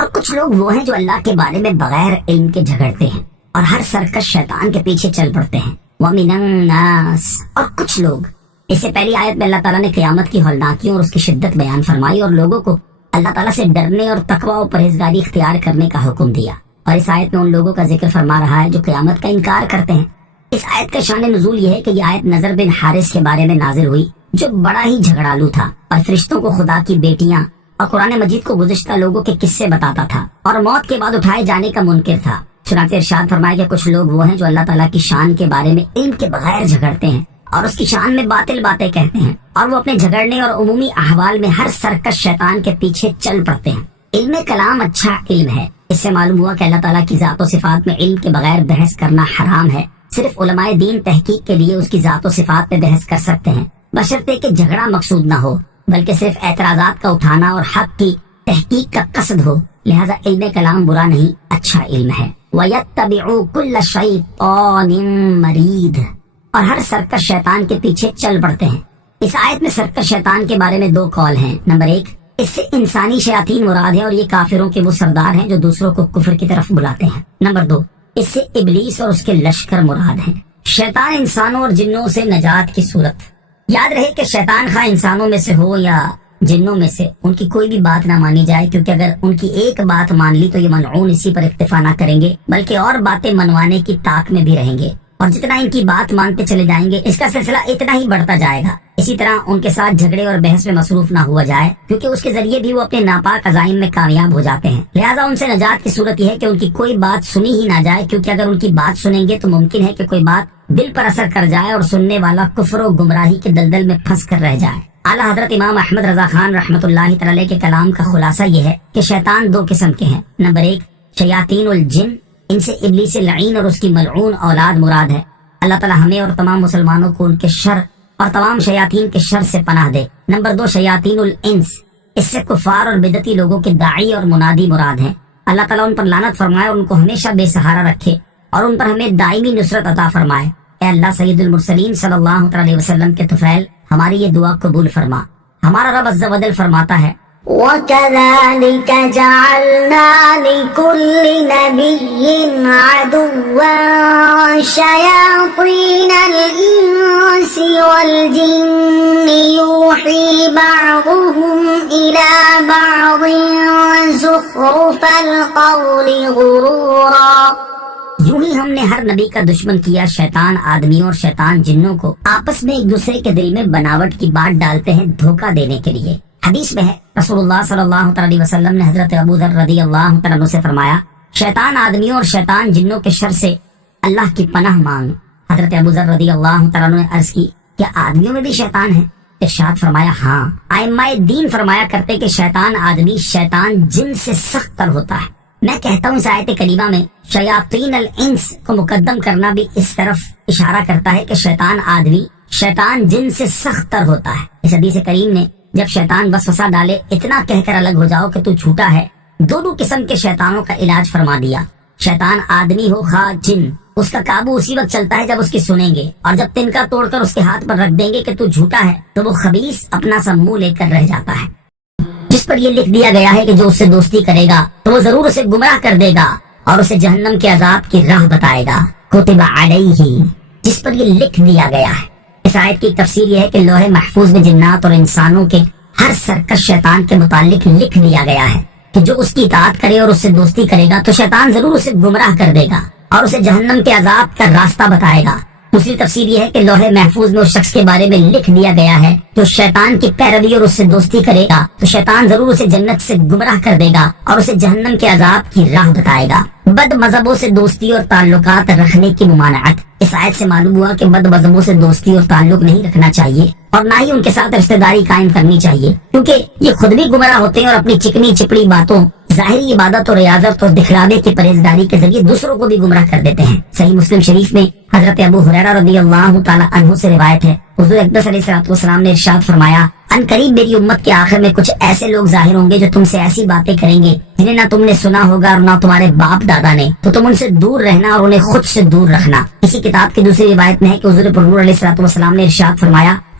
اور کچھ لوگ وہ ہیں جو اللہ کے بارے میں بغیر علم کے جھگڑتے ہیں اور ہر سرکش شیطان کے پیچھے چل پڑتے ہیں. وَمِنَ النَّاسِ، اور کچھ لوگ. اس سے پہلی آیت میں اللہ تعالیٰ نے قیامت کی ہولناکیوں اور اس کی شدت بیان فرمائی اور لوگوں کو اللہ تعالیٰ سے ڈرنے اور تقوی و پرہیزگاری اختیار کرنے کا حکم دیا. اور اس آیت میں ان لوگوں کا ذکر فرما رہا ہے جو قیامت کا انکار کرتے ہیں. اس آیت کا شان نزول یہ ہے کہ یہ آیت نضر بن حارث کے بارے میں نازل ہوئی جو بڑا ہی جھگڑالو تھا اور فرشتوں کو خدا کی بیٹیاں اور قرآن مجید کو گزشتہ لوگوں کے قصے بتاتا تھا اور موت کے بعد اٹھائے جانے کا منکر تھا. چنانچہ ارشاد فرمایا کہ کچھ لوگ وہ ہیں جو اللہ تعالیٰ کی شان کے بارے میں علم کے بغیر جھگڑتے ہیں اور اس کی شان میں باطل باتیں کہتے ہیں اور وہ اپنے جھگڑنے اور عمومی احوال میں ہر سرکش شیطان کے پیچھے چل پڑتے ہیں. علم کلام اچھا علم ہے. اس سے معلوم ہوا کہ اللہ تعالیٰ کی ذات و صفات میں علم کے بغیر بحث کرنا حرام ہے. صرف علماء دین تحقیق کے لیے اس کی ذات و صفات میں بحث کر سکتے ہیں بشرطے کہ جھگڑا مقصود نہ ہو بلکہ صرف اعتراضات کا اٹھانا اور حق کی تحقیق کا قصد ہو. لہذا علم کلام برا نہیں، اچھا علم ہے. وَيَتَّبِعُوا كُلَّ شَيْطَانٍ مَرِيدٍ، اور ہر سرکش شیطان کے پیچھے چل پڑتے ہیں. اس آیت میں سرکش شیطان کے بارے میں دو قول ہیں. نمبر 1، اس سے انسانی شیاطین مراد ہے اور یہ کافروں کے وہ سردار ہیں جو دوسروں کو کفر کی طرف بلاتے ہیں. نمبر 2، اس سے ابلیس اور اس کے لشکر مراد ہیں. شیطان انسانوں اور جنوں سے نجات کی صورت. یاد رہے کہ شیطان خواہ انسانوں میں سے ہو یا جنوں میں سے، ان کی کوئی بھی بات نہ مانی جائے، کیونکہ اگر ان کی ایک بات مان لی تو یہ ملعون اسی پر اکتفا نہ کریں گے بلکہ اور باتیں منوانے کی طاق میں بھی رہیں گے، اور جتنا ان کی بات مانتے چلے جائیں گے اس کا سلسلہ اتنا ہی بڑھتا جائے گا. اسی طرح ان کے ساتھ جھگڑے اور بحث میں مصروف نہ ہوا جائے کیونکہ اس کے ذریعے بھی وہ اپنے ناپاک عزائم میں کامیاب ہو جاتے ہیں. لہٰذا ان سے نجات کی صورت یہ ہے کہ ان کی کوئی بات سنی ہی نہ جائے، کیونکہ اگر ان کی بات سنیں گے تو ممکن ہے کہ کوئی بات دل پر اثر کر جائے اور سننے والا کفر و گمراہی کے دلدل میں پھنس کر رہ جائے. اعلیٰ حضرت امام احمد رضا خان رحمۃ اللہ تعالی کے کلام کا خلاصہ یہ ہے کہ شیطان دو قسم کے ہیں. نمبر 1، شیاطین الجن، ان سے ابلیس لعین اور اس کی ملعون اولاد مراد ہے. اللہ تعالی ہمیں اور تمام مسلمانوں کو ان کے شر اور تمام شیاطین کے شر سے پناہ دے. نمبر 2، شیاطین الانس، اس سے کفار اور بدعتی لوگوں کے داعی اور منادی مراد ہیں. اللہ تعالیٰ ان پر لعنت فرمائے اور ان کو ہمیشہ بے سہارا رکھے اور ان پر ہمیں دائمی نصرت عطا فرمائے. اے اللہ سید المرسلین صلی اللہ علیہ وسلم کے طفیل، ہماری یہ دعا قبول فرما. ہمارا رب عز و جل فرماتا ہے وَكَذَلِكَ جَعَلْنَا لِكُلِّ نَبِيٍّ عَدُوًّا شَيَاطِينَ الْإِنسِ وَالْجِنِّ يُوحِي بَعْضُهُمْ إِلَى بَعْضٍ زُخْرُفَ الْقَوْلِ غُرُورًا. یوں ہی ہم نے ہر نبی کا دشمن کیا شیطان آدمیوں اور شیطان جنوں کو آپس میں ایک دوسرے کے دل میں بناوٹ کی بات ڈالتے ہیں دھوکہ دینے کے لیے. حدیث میں ہے رسول اللہ صلی اللہ علیہ وسلم نے حضرت ابو ذر رضی اللہ عنہ سے فرمایا، شیطان آدمیوں اور شیطان جنوں کے شر سے اللہ کی پناہ مانگ. حضرت ابو ذر رضی اللہ عنہ نے عرض کی، کیا آدمیوں میں بھی شیطان ہیں؟ ارشاد فرمایا ہاں. ائمہ دین فرمایا کرتے کہ شیطان آدمی شیطان جن سے سخت تر ہوتا ہے. میں کہتا ہوں اس آیت کریمہ میں شیاطین الانس کو مقدم کرنا بھی اس طرف اشارہ کرتا ہے کہ شیطان آدمی شیطان جن سے سخت تر ہوتا ہے. اس حدیث کریم نے جب شیطان وسوسہ ڈالے اتنا کہہ کر الگ ہو جاؤ کہ تو چھوٹا ہے، دونوں قسم کے شیطانوں کا علاج فرما دیا. شیطان آدمی ہو خواہ جن، اس کا قابو اسی وقت چلتا ہے جب اس کی سنیں گے، اور جب تنکا توڑ کر اس کے ہاتھ پر رکھ دیں گے کہ تو جھوٹا ہے تو وہ خبیث اپنا سا منہ لے کر رہ جاتا ہے. جس پر یہ لکھ دیا گیا ہے کہ جو اس سے دوستی کرے گا تو وہ ضرور اسے گمراہ کر دے گا اور اسے جہنم کے عذاب کی راہ بتائے گا. کتب علیہ، جس پر یہ لکھ دیا گیا ہے. اس آیت کی تفسیر یہ ہے کہ لوح محفوظ میں جنات اور انسانوں کے ہر سرکش شیطان کے متعلق لکھ دیا گیا ہے کہ جو اس کی اطاعت کرے اور اس سے دوستی کرے گا تو شیطان ضرور اسے گمراہ کر دے گا اور اسے جہنم کے عذاب کا راستہ بتائے گا. دوسری تفسیر یہ ہے کہ لوح محفوظ میں اس شخص کے بارے میں لکھ دیا گیا ہے جو شیطان کی پیروی اور اس سے دوستی کرے گا تو شیطان ضرور اسے جنت سے گمراہ کر دے گا اور اسے جہنم کے عذاب کی راہ بتائے گا. بد مذہبوں سے دوستی اور تعلقات رکھنے کی ممانعت. اس آیت سے معلوم ہوا کہ بد مذہبوں سے دوستی اور تعلق نہیں رکھنا چاہیے اور نہ ہی ان کے ساتھ رشتہ داری قائم کرنی چاہیے، کیونکہ یہ خود بھی گمراہ ہوتے ہیں اور اپنی چکنی چپڑی باتوں، ظاہری عبادت اور ریاضت اور دکھلاوے کی پرہیزگاری کے ذریعے دوسروں کو بھی گمراہ کر دیتے ہیں. صحیح مسلم شریف میں حضرت ابو ہریرہ رضی اللہ تعالی عنہ سے روایت ہے، حضور اقدس علیہ الصلوۃ والسلام نے ارشاد فرمایا، ان قریب میری امت کے آخر میں کچھ ایسے لوگ ظاہر ہوں گے جو تم سے ایسی باتیں کریں گے جنہیں نہ تم نے سنا ہوگا اور نہ تمہارے باپ دادا نے، تو تم ان سے دور رہنا اور انہیں خود سے دور رکھنا. اسی کتاب کی دوسری روایت میں ہے کہ حضور پرنور علیہ الصلوۃ والسلام نے ارشاد فرمایا،